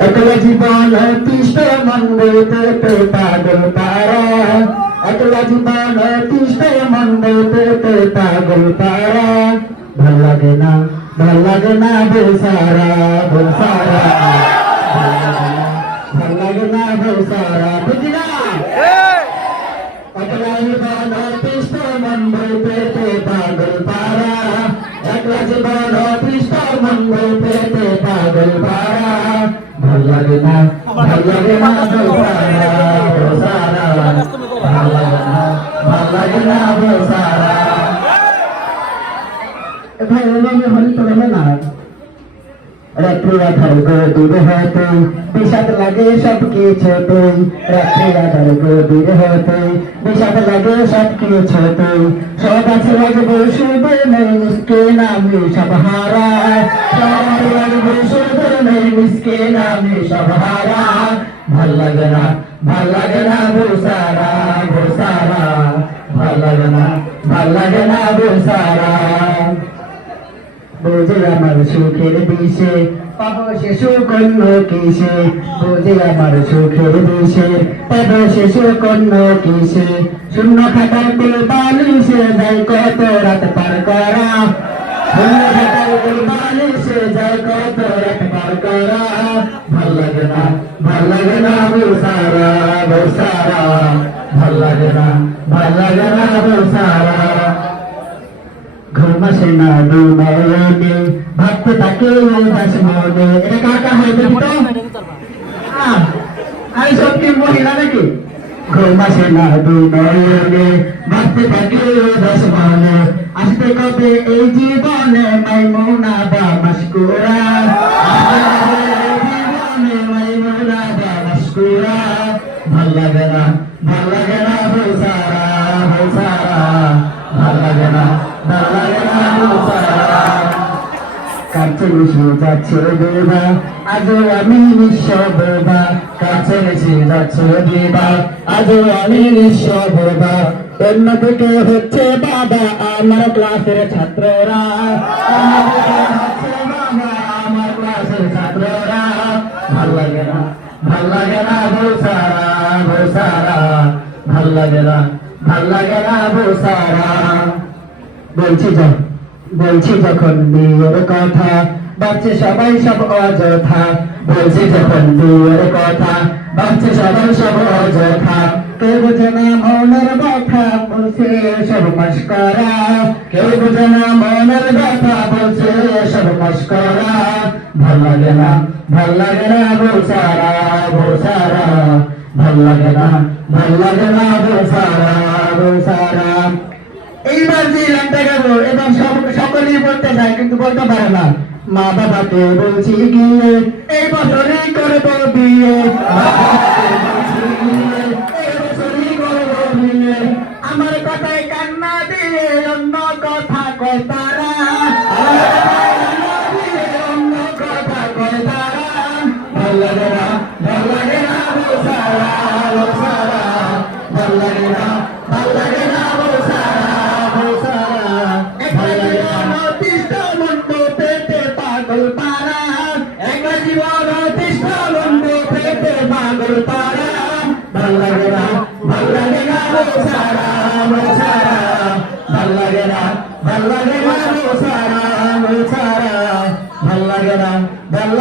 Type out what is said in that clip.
একলা জীবন তিষ্ট মন পেতে পাগল পারা একলা জীবন তিষ্ট মন পেতে পাগল পারা ভালো লাগে না, ভালো লাগে না বেসারা বেসারা ভালো লাগে না বেসারা বুঝি না? একলা জীবন তিষ্ট মন পেতে পাগল পারা একলা জীবন তিষ্ট মন পেতে পাগল পারা ভালো লাগে না ভালো লাগে না বেসারা বেসারা ভালো লাগে না ভালো লাগে না বেসারা ভাই এভাবে হলে তো হবে না রাত্রি আধার গো দূর হতে বিষাদ লাগে সব কিছুতে রাত্রি আধার গো দূর হতে বিষাদ লাগে সব কিছুতে সব আছে লাগবে শুধু নেই মিসকে নামে সব হারা সব আছে লাগবে শুধু নেই মিসকে নামে সব হারা ভালো লাগে না ভালো লাগে না ভূসারা ভূসারা ভালো লাগে না ভালো লাগে না ভূসারা বোঝে আমার সুখের দেশে পাবো সে সুকন্য কিসে বোঝে আমার সুখের দেশে পাবো সে সুকন্য কিসে শূন্য খাতার কুল বালিশে যাই কত রাত পার করা শূন্য খাতার কুল বালিশে যাই কত রাত পার করা ভালো লাগে না ভালো লাগে না বসারা ভালো লাগে না ভালো লাগে না বসারা ঘুমাসে না দুনয়নে ভাবতে থাকে উদাস মনে এটা কার কার হয় দেখো আমি সব কি মহিলা নাকি ঘুমাসে না দুনয়নে ভাবতে থাকে উদাস মনে আসতে ভালো লাগে না ভালো লাগে না কাছে মিশে যাচ্ছে দেবা, আজও আমি নিঃস্ব বোবা কাছে মিশে যাচ্ছে দেবা, আজও আমি নিঃস্ব বোবা অন্যদিকে হচ্ছে বাবা আমার ক্লাসের ছাত্ররা। আমার ক্লাসের ছাত্ররা। ভালো লাগে না, ভালো লাগে না ভোসারা ভালো লাগে না, ভালো লাগে না বলছি বলছি যখন বিয়ের কথা, বাচ্চা সবাই সব অযথা। বলছি যখন বিয়ের কথা, বাচ্চা সবাই সব অযথা। কেউ বোঝে না মনের ব্যথা, বলছে সব মস্করা কেউ বোঝে না মনের ব্যথা, বলছে সব মস্করা ভালো লাগে না, ভালো লাগে না বলসারা বলসারা ভালো লাগে না, ভালো লাগে না বলসারা বলসারা এইবার যে গানটা গাবো এবার সকলেই বলতে চায়, কিন্তু বলতে পারে না। মা বাবাকে বলছি গিয়ে এই বছরই করব বিয়ে। আমার কথায় কান্না দিয়ে কথা তারা। কথা পাগল পারা ভালো লাগে না ভালো লাগে না বসারা বসারা ভালো